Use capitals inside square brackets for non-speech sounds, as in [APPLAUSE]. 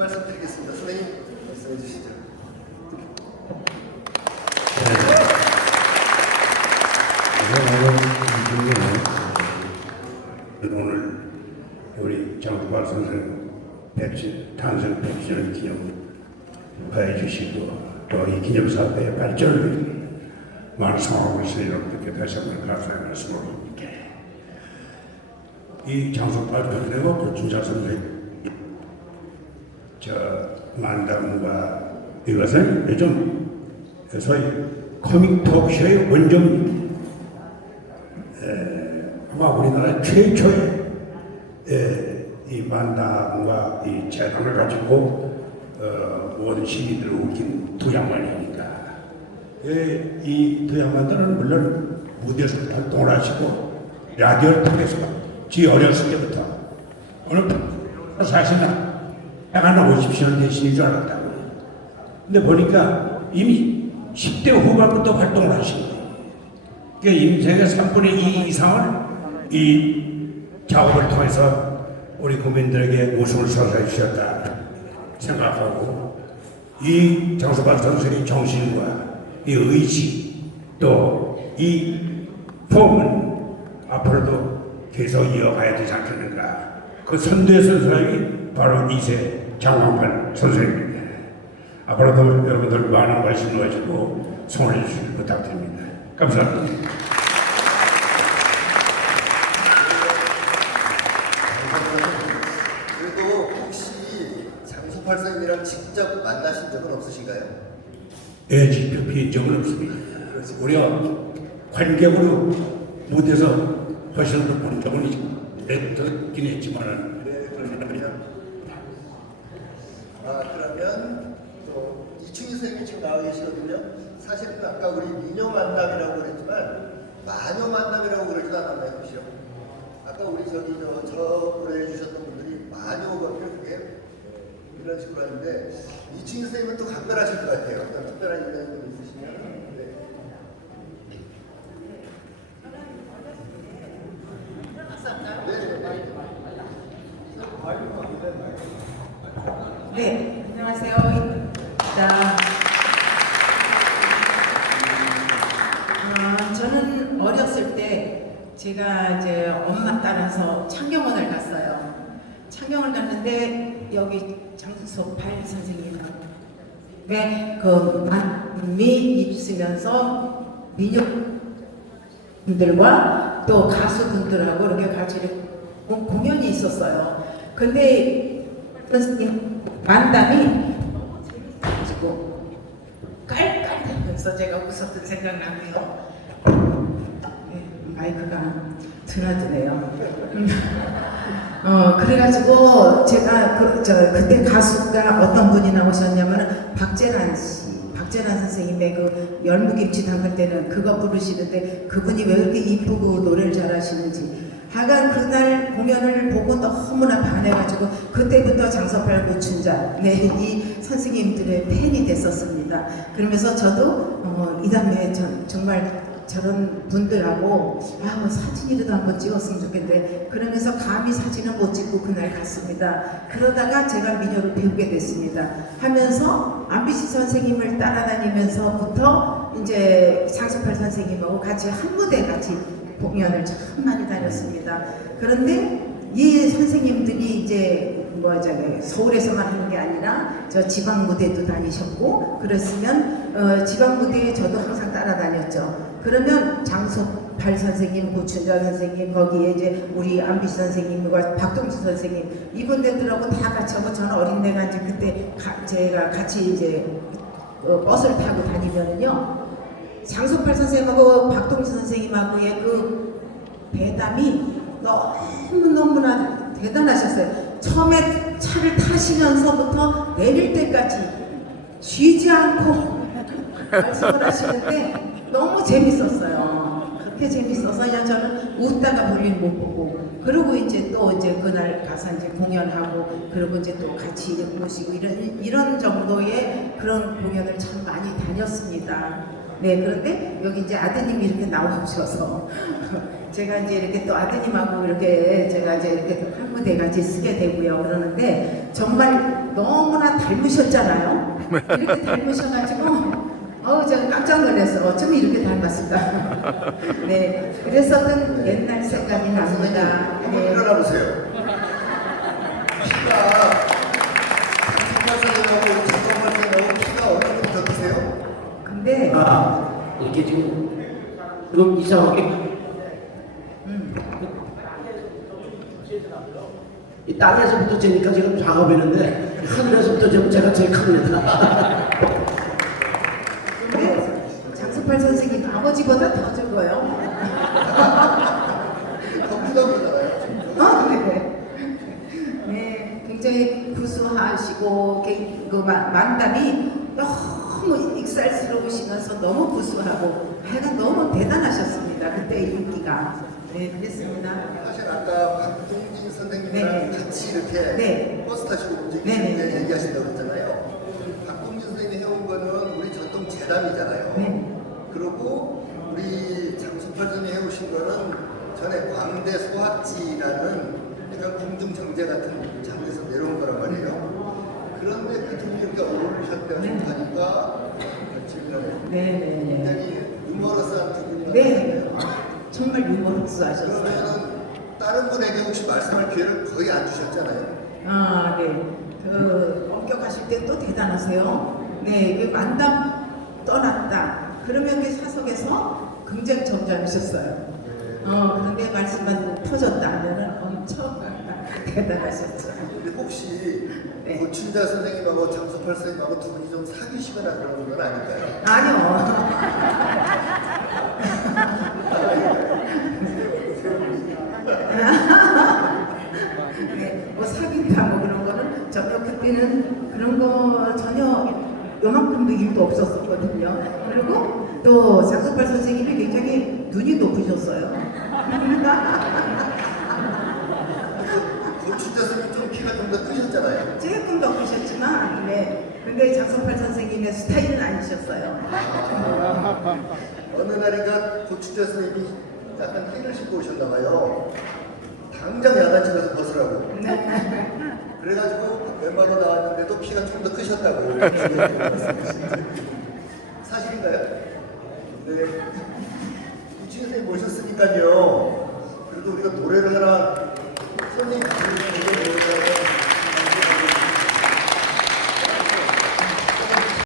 말씀 드리겠습니다. 선생님 말씀해 주시죠. 오늘 우리 장두발 선생 백신 탄생 백신을 기념해 주시고 또 이 기념사업의 발전을 상황을 여러분께 다시 한번 감사의 말씀을 드립니다. 이 장소 발표되고 고춘자 선생 저 만담과 이것은 요즘 소위 코믹 톡쇼의 원정입니다. 아마 우리나라 최초의 에, 이 만담과 이 재단을 가지고 어, 모든 시민들을 웃긴 두 양반이니까 예, 이두 양반들은 물론 무대에서 활동을 하시고 라디오를 통해서 지 어렸을 때부터 어느 사실은 약간 50년 되신 줄 알았다고. 근데 보니까 이미 10대 후반부터 활동을 하신 거예요. 그러니까 임세의 3분의 2 이상을 이 작업을 통해서 우리 국민들에게 웃음을 선사해 주셨다 생각하고 이 장소발 선생의 정신과 이 의지 또 이 폼은 앞으로도 계속 이어가야 되지 않겠는가. 그 선두에 선 사람이 바로 이세 장황판 선생님입니다 앞으로도 여러분들 많은 관심 가지고 성원해 주시길 부탁드립니다 감사합니다. 그리고 혹시 장수팔 선생님이랑 직접 만나신 적은 없으신가요? 예, 직접 뵌 적은 없습니다. 우리가 관객으로 무대에서 허시는 본 적은 있긴 했지만은 네, 그러시군요. 아, 그러면 또 이충희 선생님이 지금 나와 계시거든요. 사실은 아까 우리 미녀 만남이라고 그랬지만 마녀 만남이라고 그러지도 않았나요, 혹시요? 아까 우리 저기 저, 저 보내주셨던 분들이 마녀거든요, 그게. 네, 이런 식으로 하는데 이충희 선생님은 또 각별하실 것 같아요. 어떤 특별한 인연이 좀 있으시면. 네. 네, 안녕하세요. 자, 제가 이제 엄마 따라서 창경원을 갔어요. 창경을 갔는데 여기 장수석 발 선생님 왜그 만미 있으면서 민요분들과 또 가수분들하고 이렇게 같이 공연이 있었어요. 근데 만담이 가지고 깔깔대면서 제가 웃었던 생각나고요. 네, 마이크가 드나드네요. 어 그래가지고 제가 그 저 그때 가수가 어떤 분이 나오셨냐면은 박재란 씨, 박재란 선생님의 그 열무김치 담글 때는 그거 부르시는데 그분이 왜 이렇게 이쁘고 노래를 잘하시는지 하여간 그날 공연을 보고 너무나 반해가지고 그때부터 장서팔 고춘자 네이 선생님들의 팬이 됐었습니다. 그러면서 저도 어, 이 전, 정말 저런 분들하고 아 사진이라도 한번 찍었으면 좋겠는데 그러면서 감히 사진은 못 찍고 그날 갔습니다. 그러다가 제가 민요를 배우게 됐습니다. 하면서 안비시 선생님을 따라다니면서부터 이제 상수팔 선생님하고 같이 한 무대 같이 공연을 참 많이 다녔습니다. 그런데 이 선생님들이 이제 뭐 저기 서울에서만 하는 게 아니라 저 지방 무대도 다니셨고 그랬으면 어, 지방 무대에 저도 항상 따라다녔죠. 그러면 장석팔 선생님, 고춘자 선생님 거기에 이제 우리 안비시 선생님과 박동수 선생님 이분들하고 다 같이 하고 저는 어린애가 이제 그때 가, 제가 같이 이제 어, 버스를 타고 다니면은요 장석팔 선생님하고 박동수 선생님하고의 그 대담이 너무너무나 대단하셨어요. 처음에 차를 타시면서부터 내릴 때까지 쉬지 않고 말씀을 하시는데 너무 재밌었어요. 그렇게 재밌어서 그냥 저는 웃다가 볼일 못 보고 그리고 이제 또 이제 그날 가서 이제 공연하고 그리고 이제 또 같이 이제 모시고 이런 이런 정도의 그런 공연을 참 많이 다녔습니다. 네 그런데 여기 이제 아드님이 이렇게 나오셔서 [LAUGHS] 제가 이제 이렇게 또 아드님하고 이렇게 제가 이제 이렇게 한 무대 같이 쓰게 되고요 그러는데 정말 너무나 닮으셨잖아요. 이렇게 닮으셔가지고 어우 제가 깜짝 놀랐어. 어쩜 이렇게 닮았을까. [LAUGHS] 네, 그랬었던 옛날 생각이 납니다. 한번 네. 일어나 보세요. 키가 38cm하고 잠깐만 생각하고 키가 어느 정도 더 크세요? 근데 아 이렇게 지금 좀 이상하게 이 땅에서부터 재니까 지금 작아 보이는데 하늘에서부터 지금 제가 제일 큽니다. [LAUGHS] 근데 장수팔 선생님 아버지보다 더 적어요. [LAUGHS] 어, 네. 네, 굉장히 구수하시고 게- 그 마- 만담이 너무 익살스러우시면서 너무 구수하고 하여간 너무 대단하셨습니다. 그때 인기가. 네, 그랬습니다. 사실 아까 박동진 선생님이랑 네. 같이 이렇게 네. 버스 타시고 네, 움직이시는 네, 데 네. 얘기하신다고 그랬잖아요. 박동진 선생님이 해온 거는 우리 전통 재담이잖아요. 네. 그리고 우리 선생님이 해오신 거는 전에 광대 소학지라는 약간 궁중정제 같은 장에서 내려온 거란 말이에요. 그런데 그 둘이 이렇게 어울리셨다고 네. 하니까 질문을 네, 네, 네. 굉장히 유머러스한 두 분이 네. 정말 유머러스 하셨어요. 그러면은 다른 분에게 혹시 말씀할 기회를 거의 안 주셨잖아요. 아, 네. 그 엄격하실 때 또 대단하세요. 네, 그 만담 떠났다. 그러면 그 사석에서 굉장히 점잖으셨어요. 어, 그런데 말씀만 터졌다 하면은 엄청 대단하셨죠. 근데 혹시 네. 고춘자 선생님하고 장수팔 선생님하고 두 분이 좀 사귀시거나 그런 건 아닐까요? 아니요. 네, 뭐 사귄다 뭐 그런 거는 전혀 그때는 그런 거 전혀 요만큼도 일도 없었었거든요. 그리고 또 장석팔 선생님이 굉장히 눈이 높으셨어요. 고춘자 선생님 좀 키가 좀 더 크셨잖아요. 조금 더 크셨지만, 네. 근데 장석팔 선생님의 스타일은 아니셨어요. [LAUGHS] 어느 날인가 고춘자 선생님이 약간 힐을 신고 오셨나 봐요. 당장 야단치 가서 벗으라고. 그래가지고 왼발로 나왔는데도 키가 좀 더 크셨다고. [LAUGHS] 네. 이춘 선생님 모셨으니까요. 그래도 우리가 노래를 하나 선생님 부르는